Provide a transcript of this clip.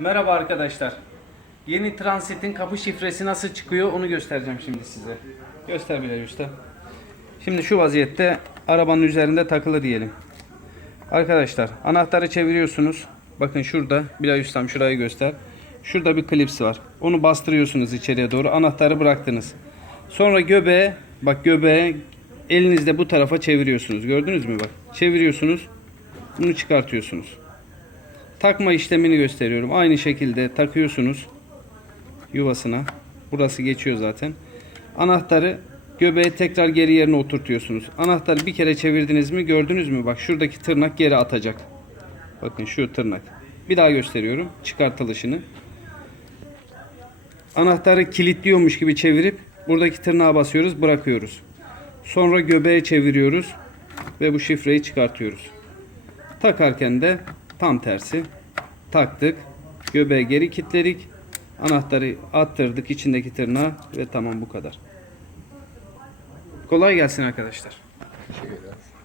Merhaba arkadaşlar. Yeni Transit'in kapı şifresi nasıl çıkıyor onu göstereceğim şimdi size. Göster Bilal Usta. Şimdi şu vaziyette arabanın üzerinde takılı diyelim. Arkadaşlar anahtarı çeviriyorsunuz. Bakın şurada Bilal Ustam şurayı göster. Şurada bir klips var. Onu bastırıyorsunuz içeriye doğru. Anahtarı bıraktınız. Sonra göbeğe bak göbeğe elinizde bu tarafa çeviriyorsunuz. Gördünüz mü bak? Çeviriyorsunuz. Bunu çıkartıyorsunuz. Takma işlemini gösteriyorum. Aynı şekilde takıyorsunuz yuvasına. Burası geçiyor zaten. Anahtarı göbeğe tekrar geri yerine oturtuyorsunuz. Anahtarı bir kere çevirdiniz mi gördünüz mü? Bak şuradaki tırnak geri atacak. Bakın şu tırnak. Bir daha gösteriyorum çıkartılışını. Anahtarı kilitliyormuş gibi çevirip buradaki tırnağa basıyoruz bırakıyoruz. Sonra göbeğe çeviriyoruz ve bu şifreyi çıkartıyoruz. Takarken de tam tersi. Taktık. Göbeğe geri kilitledik. Anahtarı attırdık içindeki tırnağa ve tamam bu kadar. Kolay gelsin arkadaşlar. Teşekkür ederiz.